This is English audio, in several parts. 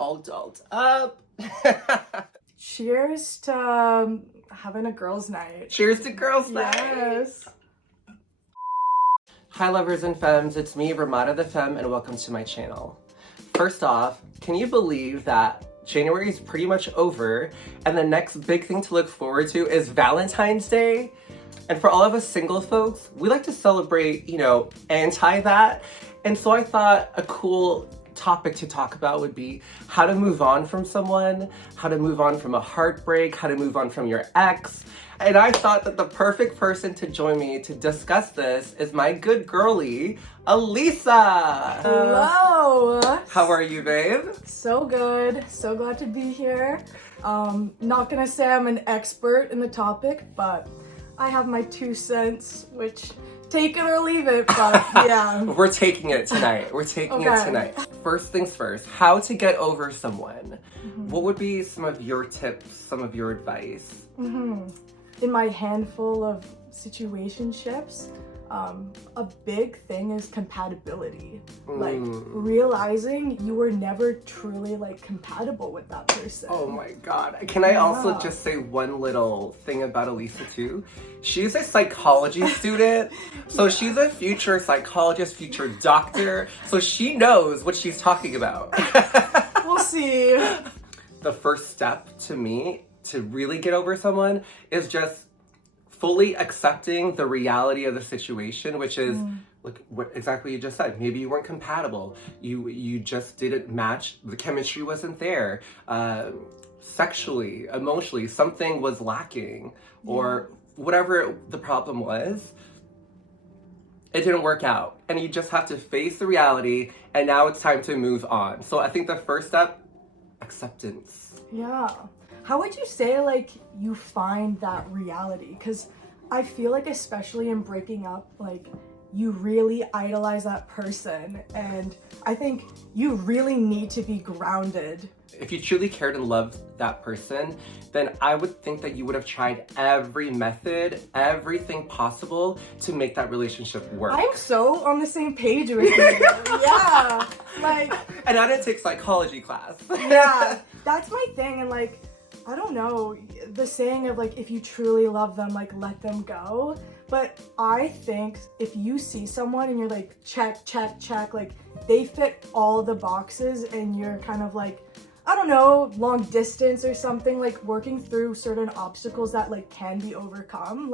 all dolled up. Cheers to having a girls' night. Cheers to girls' night. Yes. Hi lovers and femmes, it's me, Ramada the Femme, and welcome to my channel. First off, can you believe that January is pretty much over and the next big thing to look forward to is Valentine's Day? And for all of us single folks, we like to celebrate, anti that. And so I thought a cool topic to talk about would be how to move on from someone, how to move on from a heartbreak, how to move on from your ex. And I thought that the perfect person to join me to discuss this is my good girlie, Elisa. Hello. How are you, babe? So good. So glad to be here. Not gonna say I'm an expert in the topic, but I have my 2 cents, which take it or leave it, but yeah. We're taking it tonight. We're taking it tonight. First things first, how to get over someone. What would be some of your tips, some of your advice? In my handful of situationships, a big thing is compatibility. Like realizing you were never truly compatible with that person. Oh my god. Can I also just say one little thing about Elisa too? She's a psychology student, so she's a future psychologist, future doctor, so she knows what she's talking about. We'll see. The first step to me to really get over someone is just fully accepting the reality of the situation, which is what exactly you just said. Maybe you weren't compatible. You just didn't match. The chemistry wasn't there. Sexually, emotionally, something was lacking, or whatever the problem was. It didn't work out, and you just have to face the reality. And now it's time to move on. So I think the first step, acceptance. Yeah. How would you say you find that reality? Because I feel especially in breaking up, you really idolize that person, and I think you really need to be grounded. If you truly cared and loved that person, then I would think that you would have tried every method, everything possible to make that relationship work. I'm so on the same page with you. Yeah. And I didn't take psychology class. Yeah. That's my thing, and I don't know, the saying of if you truly love them, let them go. But I think if you see someone and you're check, check, check, they fit all the boxes and you're kind of I don't know, long distance or something, working through certain obstacles that can be overcome,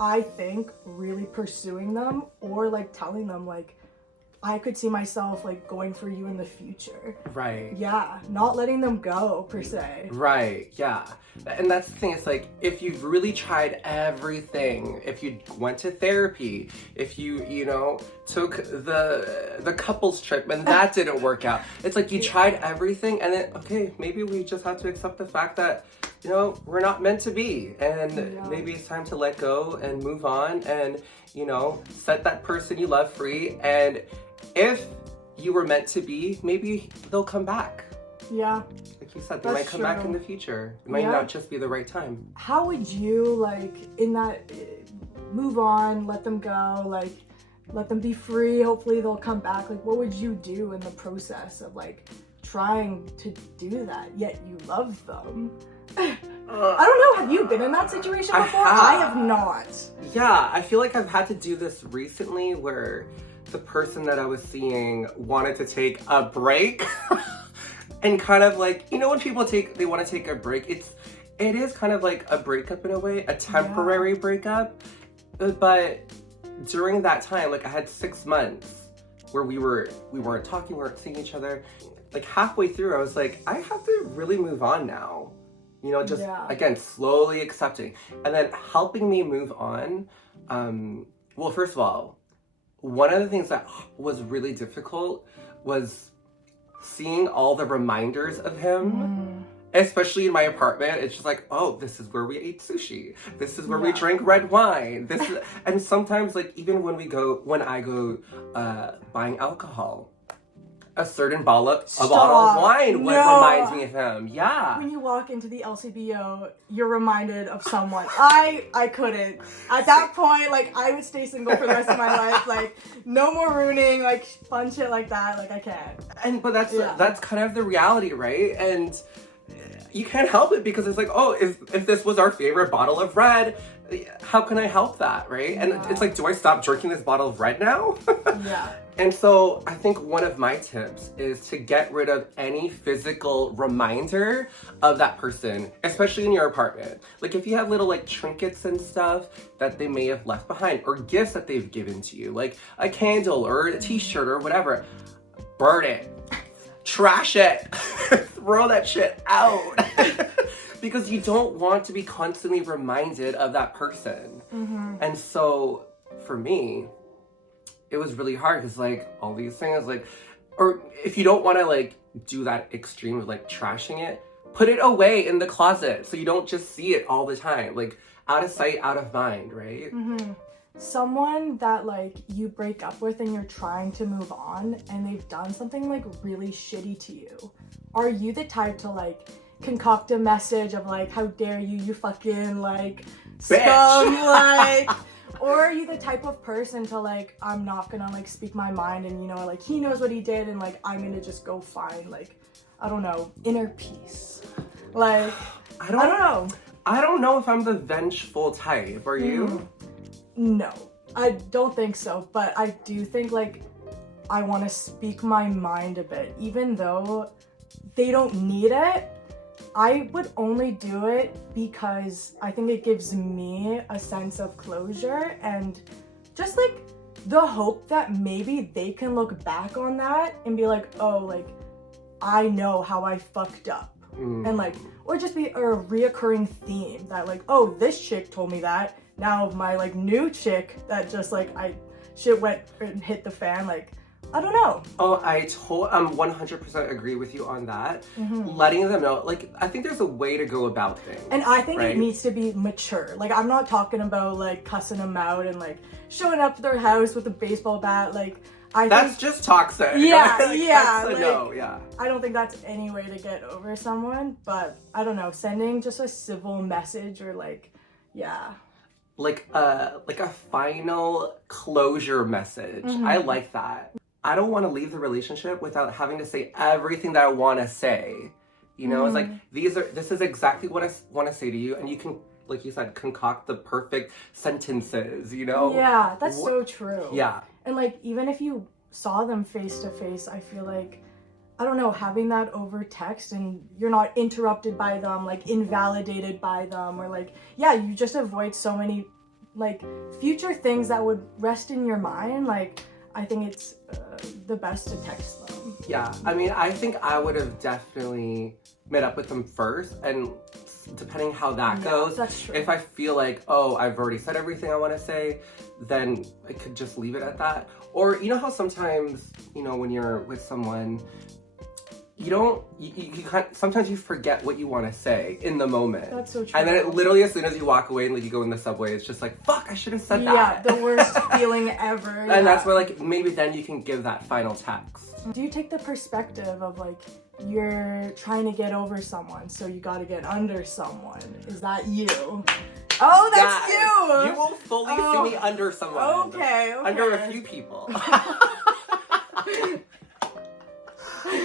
I think really pursuing them or telling them I could see myself going for you in the future. Right. Yeah, not letting them go per se. Right, yeah. And that's the thing, it's if you've really tried everything, if you went to therapy, if you took the couples trip and that didn't work out. It's you tried everything and then, okay, maybe we just have to accept the fact that, we're not meant to be. And maybe it's time to let go and move on and, set that person you love free. And if you were meant to be, maybe they'll come back. Yeah. Like you said, they might come back in the future. It might not just be the right time. How would you, in that, move on, let them go, let them be free, hopefully they'll come back. What would you do in the process of, trying to do that, yet you love them? I don't know, have you been in that situation before? I have not. Yeah, I feel like I've had to do this recently where the person that I was seeing wanted to take a break. And kind of when people they want to take a break, it is kind of like a breakup in a way, a temporary breakup. But during that time, I had 6 months where we weren't talking, we weren't seeing each other. Halfway through, I was I have to really move on now. Again, slowly accepting. And then helping me move on. Well, first of all, one of the things that was really difficult was seeing all the reminders of him, especially in my apartment. It's just oh, this is where we ate sushi. This is where we drank red wine. And sometimes even when I go buying alcohol, a certain bottle of Stop. wine No. reminds me of him. Yeah. When you walk into the LCBO, you're reminded of someone. I couldn't. At that point, like, I would stay single for the rest of my life. Like, no more ruining, like, fun shit like that. Like, I can't. But that's kind of the reality, right? And you can't help it because it's like, oh, if this was our favorite bottle of red, how can I help that, right? And it's like, do I stop drinking this bottle of red now? Yeah. And so I think one of my tips is to get rid of any physical reminder of that person, especially in your apartment. Like if you have little like trinkets and stuff that they may have left behind, or gifts that they've given to you, like a candle or a t-shirt or whatever, burn it, trash it, throw that shit out. Because you don't want to be constantly reminded of that person. Mm-hmm. And so for me, it was really hard because like all these things, like, or if you don't want to like do that extreme of like trashing it, put it away in the closet so you don't just see it all the time. Like out of sight, out of mind, right? Mm-hmm. Someone that like you break up with and you're trying to move on and they've done something like really shitty to you. Are you the type to like concoct a message of like, how dare you fucking like scum, like, or are you the type of person to like, I'm not gonna like speak my mind and you know, like he knows what he did and like I'm gonna just go find like, I don't know, inner peace. Like, I don't know. I don't know if I'm the vengeful type. Are you? No, I don't think so. But I do think like I want to speak my mind a bit, even though they don't need it. I would only do it because I think it gives me a sense of closure and just like the hope that maybe they can look back on that and be like, oh, like I know how I fucked up. And like, or just be a reoccurring theme that like, oh, this chick told me that. Now my like new chick that just like shit went and hit the fan, like, I don't know. Oh, I'm 100% agree with you on that. Letting them know, like, I think there's a way to go about things. And I think it needs to be mature. Like, I'm not talking about like cussing them out and like showing up to their house with a baseball bat. Like, that's just toxic. Yeah, like, yeah. That's a no, yeah. I don't think that's any way to get over someone, but I don't know, sending just a civil message or like, yeah. Like a final closure message. I like that. I don't want to leave the relationship without having to say everything that I want to say. You know, it's like, this is exactly what I want to say to you. And you can, like you said, concoct the perfect sentences, you know? Yeah, that's so true. Yeah. And like, even if you saw them face to face, I feel like, I don't know, having that over text and you're not interrupted by them, like invalidated by them, or like, yeah, you just avoid so many like future things that would rest in your mind. Like, I think it's the best to text them. Yeah, I mean, I think I would have definitely met up with them first, and depending how that goes, that's true. If I feel like, oh, I've already said everything I want to say, then I could just leave it at that. Or you know how sometimes, you know, when you're with someone, sometimes you forget what you want to say in the moment. That's so true. And then literally as soon as you walk away and like you go in the subway, it's just like, fuck, I should have said that. Yeah, the worst feeling ever. And that's where like, maybe then you can give that final text. Do you take the perspective of like, you're trying to get over someone, so you gotta get under someone? Is that you? Oh, that's you! You will fully see me under someone. Okay. Under a few people.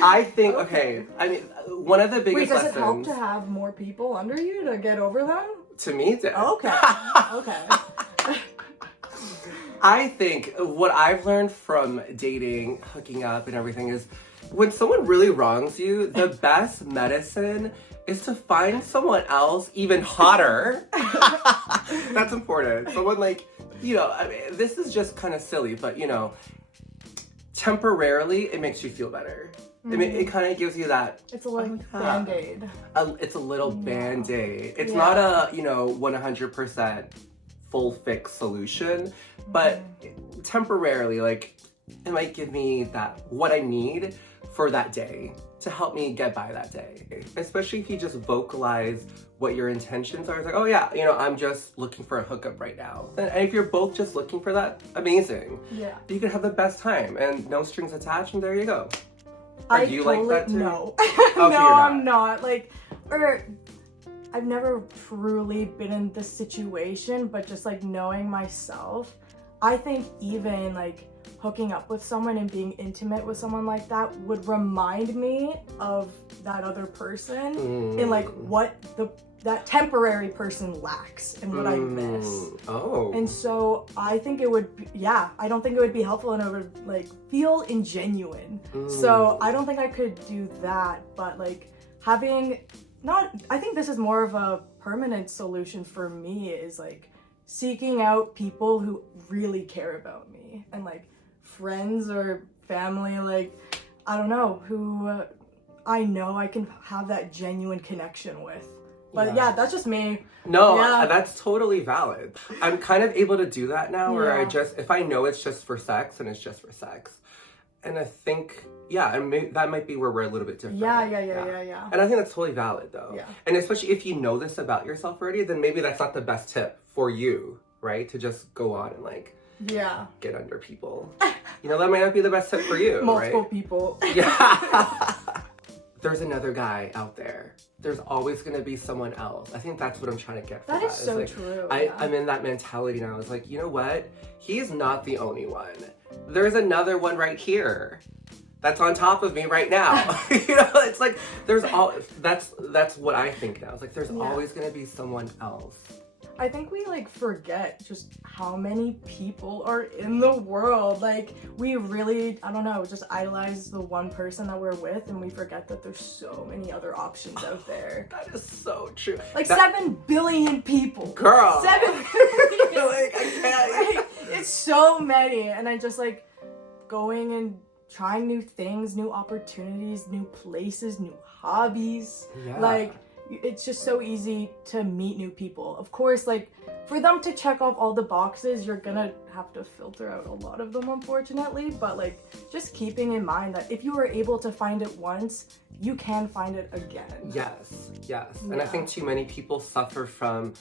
I think, I mean, one of the biggest lessons... Wait, does it help to have more people under you to get over them? To me, it did. Okay. Okay. I think what I've learned from dating, hooking up, and everything is when someone really wrongs you, the best medicine is to find someone else even hotter. That's important. Someone like, you know, I mean, this is just kind of silly, but you know, temporarily it makes you feel better. I mean, it kind of gives you that. It's a little band-aid. It's a little band-aid. It's not a, you know, 100% full fix solution, but temporarily, like, it might give me that, what I need for that day to help me get by that day. Especially if you just vocalize what your intentions are. It's like, oh yeah, you know, I'm just looking for a hookup right now. And if you're both just looking for that, amazing. Yeah. You can have the best time and no strings attached, and there you go. Are you like that too? No. Okay, No, you're not. I'm not. Like, or I've never truly been in this situation, but just like knowing myself, I think even like hooking up with someone and being intimate with someone like that would remind me of that other person and like what that temporary person lacks and what I miss. Oh. And so I think it would be, I don't think it would be helpful and it would like feel ingenuine. So I don't think I could do that, but like having I think this is more of a permanent solution for me is like seeking out people who really care about me and like friends or family, like, I don't know, who I know I can have that genuine connection with. But yeah, that's just me. No, that's totally valid. I'm kind of able to do that now where I just, if I know it's just for sex, then it's just for sex. And I think, that might be where we're a little bit different. Yeah. And I think that's totally valid though. Yeah. And especially if you know this about yourself already, then maybe that's not the best tip for you, right? To just go on and like, get under people. You know, that might not be the best tip for you, Multiple right? people. Yeah. There's another guy out there. There's always gonna be someone else. I think that's what I'm trying to get from that. Is so like, true. I'm in that mentality now. It's like, you know what? He's not the only one. There's another one right here that's on top of me right now. You know, it's like that's what I think now. It's like there's always gonna be someone else. I think we like forget just how many people are in the world. Like we really, I don't know, just idolize the one person that we're with and we forget that there's so many other options out there. That is so true. Like 7 billion people. Girl. 7 billion. Like, I can't. Like, it's so many. And I just like going and trying new things, new opportunities, new places, new hobbies. Yeah. Like, it's just so easy to meet new people. Of course, like, for them to check off all the boxes, you're gonna have to filter out a lot of them, unfortunately. But, like, just keeping in mind that if you were able to find it once, you can find it again. Yes. And I think too many people suffer from,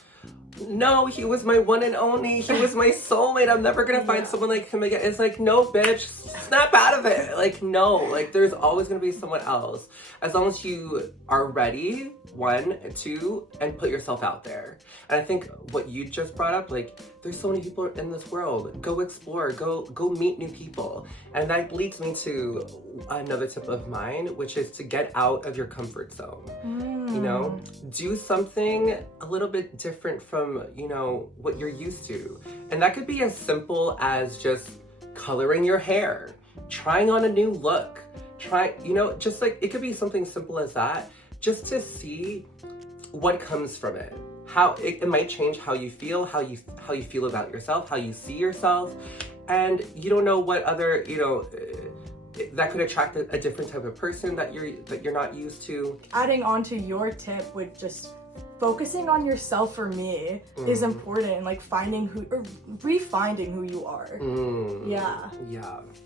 no, he was my one and only. He was my soulmate. I'm never gonna find someone like him again. It's like, no, bitch, snap out of it. Like, no, like there's always gonna be someone else. As long as you are ready, 1, 2, and put yourself out there. And I think what you just brought up, like, there's so many people in this world. Go explore, go meet new people. And that leads me to another tip of mine, which is to get out of your comfort zone. You know, do something a little bit different from, you know, what you're used to. And that could be as simple as just coloring your hair, trying on a new look, you know, just like, it could be something simple as that, just to see what comes from it. How it might change how you feel, how you feel about yourself, how you see yourself. And you don't know what other, you know, that could attract a different type of person that you're not used to. Adding on to your tip with just focusing on yourself, for me, is important. Like refinding who you are. Yeah.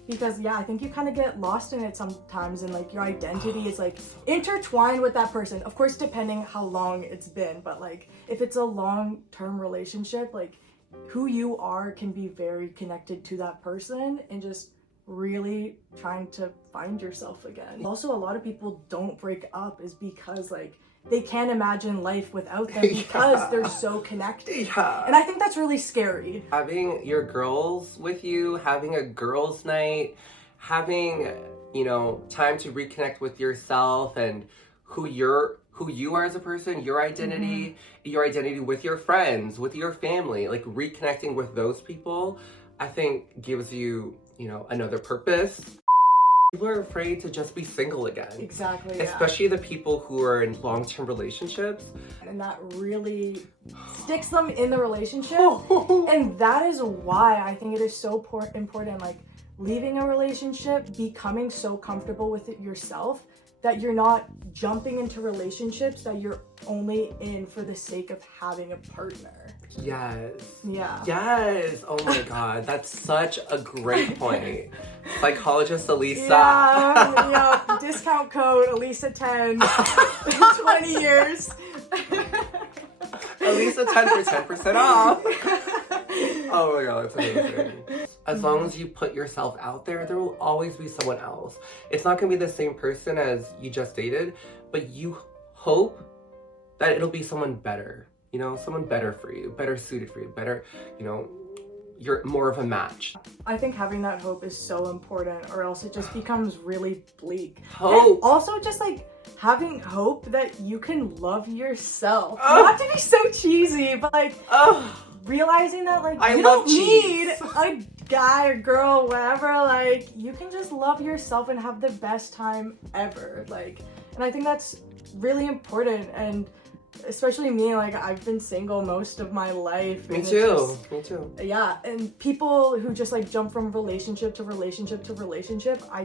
Because I think you kind of get lost in it sometimes, and like your identity is like intertwined with that person. Of course, depending how long it's been, but like if it's a long-term relationship, like who you are can be very connected to that person, and just really trying to find yourself again. Also, a lot of people don't break up is because like they can't imagine life without them because they're so connected. And I think that's really scary. Having your girls with you, having a girls' night, having, you know, time to reconnect with yourself and who you are as a person, your identity with your friends, with your family, like reconnecting with those people, I think gives you, you know, another purpose. People are afraid to just be single again. Exactly. Especially the people who are in long-term relationships. And that really sticks them in the relationship. And that is why I think it is so important, like leaving a relationship, becoming so comfortable with it yourself that you're not jumping into relationships that you're only in for the sake of having a partner. Yes. Yeah. Yes. Oh my God. That's such a great point. Psychologist Elisa. Yeah. Discount code Elisa10. 20 years. Elisa10 for 10% off. Oh my God. That's amazing. As long as you put yourself out there, there will always be someone else. It's not gonna be the same person as you just dated, but you hope that it'll be someone better, you know, someone better for you, better suited for you, better, you know, you're more of a match. I think having that hope is so important, or else it just becomes really bleak. Hope. And also just like having hope that you can love yourself. Not to be so cheesy, but like realizing that like you don't need a guy or girl, whatever, like you can just love yourself and have the best time ever. Like, and I think that's really important. And especially me, like I've been single most of my life. Me too. Yeah, and people who just like jump from relationship to relationship to relationship, I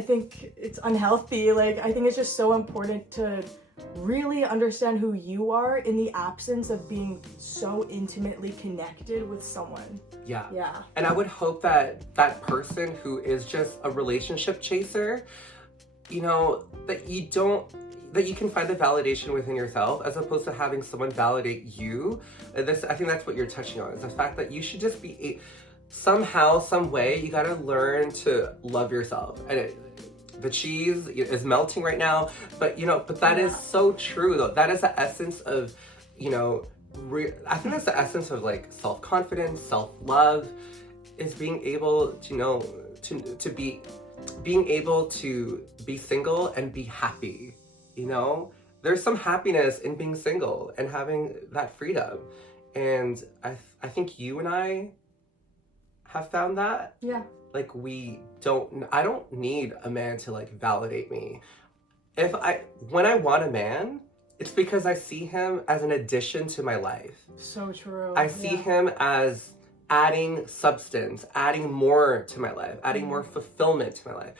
think it's unhealthy. Like I think it's just so important to really understand who you are in the absence of being so intimately connected with someone. Yeah. And I would hope that that person who is just a relationship chaser, you know, that you can find the validation within yourself as opposed to having someone validate you. I think that's what you're touching on, is the fact that you should just be somehow, some way, you gotta learn to love yourself. And the cheese is melting right now, but you know, but that is so true though. That is the essence of, you know, I think that's the essence of like self-confidence, self-love, is being able to, you know, being able to be single and be happy. You know, there's some happiness in being single and having that freedom. And I think you and I have found that. Yeah. Like I don't need a man to like validate me. When I want a man, it's because I see him as an addition to my life. So true. I see him as adding substance, adding more to my life, adding more fulfillment to my life.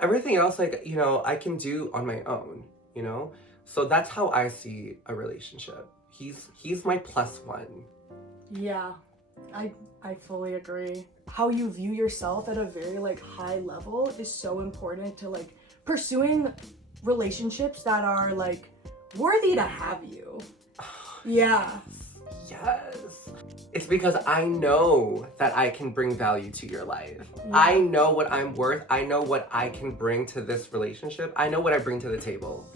Everything else, like, you know, I can do on my own, you know? So that's how I see a relationship. He's my plus one. Yeah, I fully agree. How you view yourself at a very like high level is so important to like pursuing relationships that are like worthy to have you. Yeah. Yes. It's because I know that I can bring value to your life. Yeah. I know what I'm worth. I know what I can bring to this relationship. I know what I bring to the table,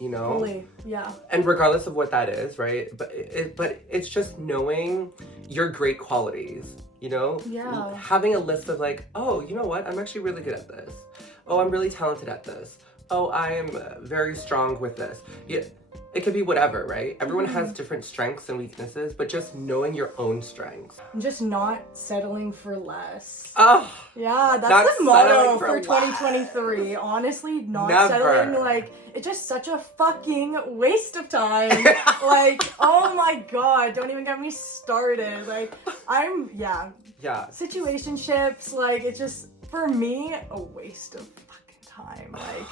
you know? Fully, yeah. And regardless of what that is, right? But it's just knowing your great qualities, you know? Yeah. Having a list of like, oh, you know what? I'm actually really good at this. Oh, I'm really talented at this. Oh, I am very strong with this. Yeah. It could be whatever, right? Everyone has different strengths and weaknesses, but just knowing your own strengths. Just not settling for less. Oh, yeah, that's the motto for 2023. Honestly, not settling, like, it's just such a fucking waste of time. Like, oh my god, don't even get me started. Like, yeah. Situationships, like, it's just, for me, a waste of fucking time. Like,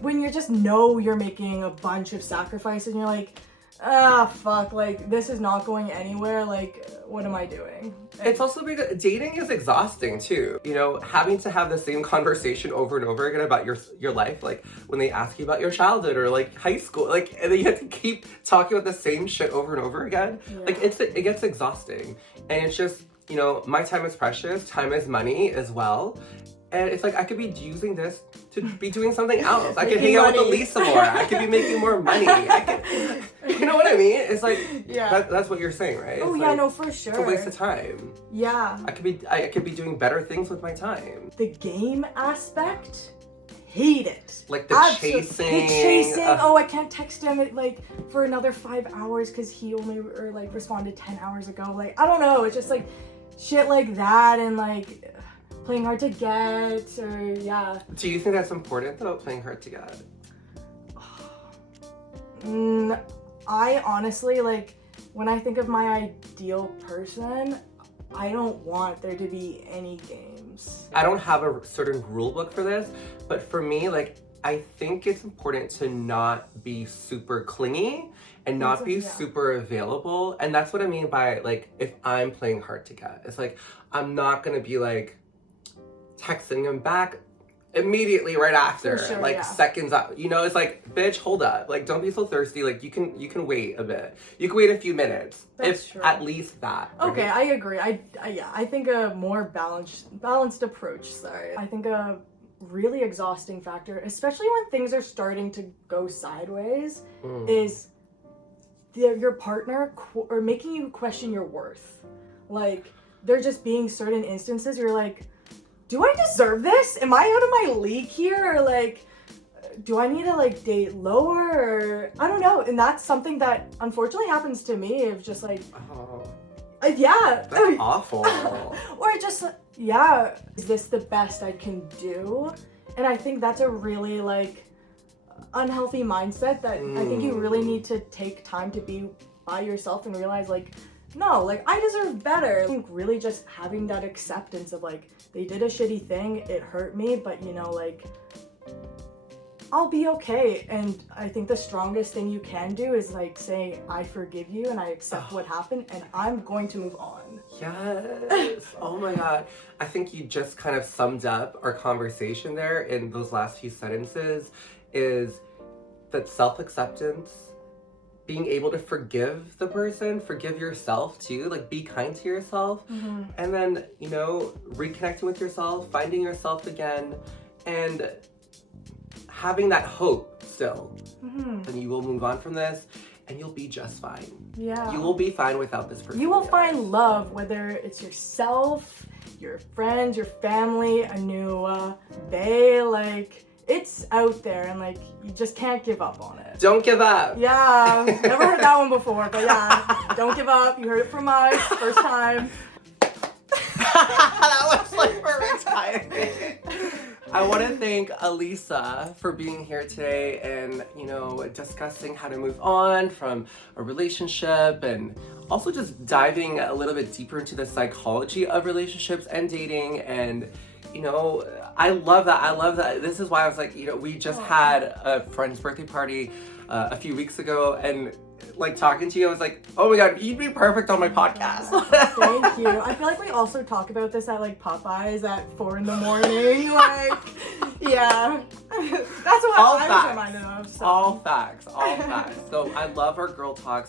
when you just know you're making a bunch of sacrifices and you're like, fuck, like this is not going anywhere, like what am I doing? It's also because dating is exhausting too. You know, having to have the same conversation over and over again about your life, like when they ask you about your childhood or like high school, like, and then you have to keep talking about the same shit over and over again. Yeah. Like it gets exhausting. And it's just, you know, my time is precious, time is money as well. And it's like, I could be using this to be doing something else. I could hang out with Elisa more. I could be making more money. You know what I mean? It's like, that's what you're saying, right? Oh, it's yeah, like, no, for sure. It's a waste of time. Yeah. I could be doing better things with my time. The game aspect, hate it. Like the chasing. The chasing. Oh, I can't text him like for another 5 hours because he only like responded 10 hours ago. Like, I don't know. It's just like shit like that and like playing hard to get, or Do you think that's important though, playing hard to get? I honestly, like, when I think of my ideal person, I don't want there to be any games. I don't have a certain rule book for this, but for me, like, I think it's important to not be super clingy and not be super available. And that's what I mean by, like, if I'm playing hard to get. It's like, I'm not gonna be like texting him back immediately right after, For sure, like yeah. seconds up. You know, it's like, bitch, hold up. Like, don't be so thirsty. Like, you can wait a bit. You can wait a few minutes. That's if true. At least that. Right? Okay, I agree. I think a more balanced approach. Sorry, I think a really exhausting factor, especially when things are starting to go sideways, is your partner or making you question your worth. Like, there just being certain instances where you're like, do I deserve this? Am I out of my league here? Or like, do I need to like date lower? Or I don't know. And that's something that unfortunately happens to me. Of just like, yeah, that's awful. Or just, yeah, is this the best I can do? And I think that's a really like unhealthy mindset that I think you really need to take time to be by yourself and realize like, no, like I deserve better. I think really just having that acceptance of like, they did a shitty thing, it hurt me, but you know, like, I'll be okay. And I think the strongest thing you can do is like say, I forgive you and I accept what happened and I'm going to move on. Yes. Oh my God. I think you just kind of summed up our conversation there in those last few sentences, is that self-acceptance, being able to forgive the person, forgive yourself too, like be kind to yourself, and then, you know, reconnecting with yourself, finding yourself again, and having that hope still. And you will move on from this and you'll be just fine. Yeah. You will be fine without this person. You will find love, whether it's yourself, your friends, your family, a new bae, like, it's out there and like, you just can't give up on it. Don't give up. Yeah, never heard that one before, but yeah, don't give up. You heard it from us, first time. That was like perfect timing. I want to thank Elisa for being here today and, you know, discussing how to move on from a relationship and also just diving a little bit deeper into the psychology of relationships and dating. And, you know, I love that. I love that. This is why I was like, you know, we just had a friend's birthday party a few weeks ago, and like talking to you, I was like, oh my God, you'd be perfect on my podcast. Thank you. I feel like we also talk about this at like Popeyes at 4 a.m. Like, yeah. That's what All I facts. was reminded of. So. All facts. So I love our girl talk.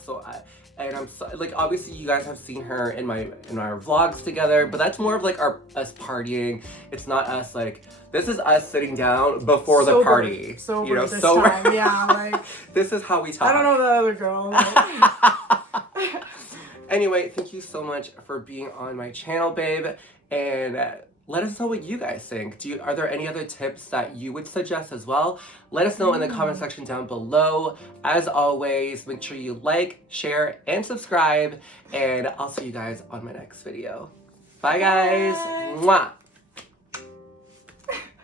And I'm so, like, obviously you guys have seen her in our vlogs together, but that's more of like us partying. It's not us like, this is us sitting down before the party. Sober, you know, this sober. time. Yeah, like. This is how we talk. I don't know the other girl. Like. Anyway, thank you so much for being on my channel, babe. And let us know what you guys think. Are there any other tips that you would suggest as well? Let us know in the comment section down below. As always, make sure you like, share, and subscribe. And I'll see you guys on my next video. Bye, guys. Bye. Mwah.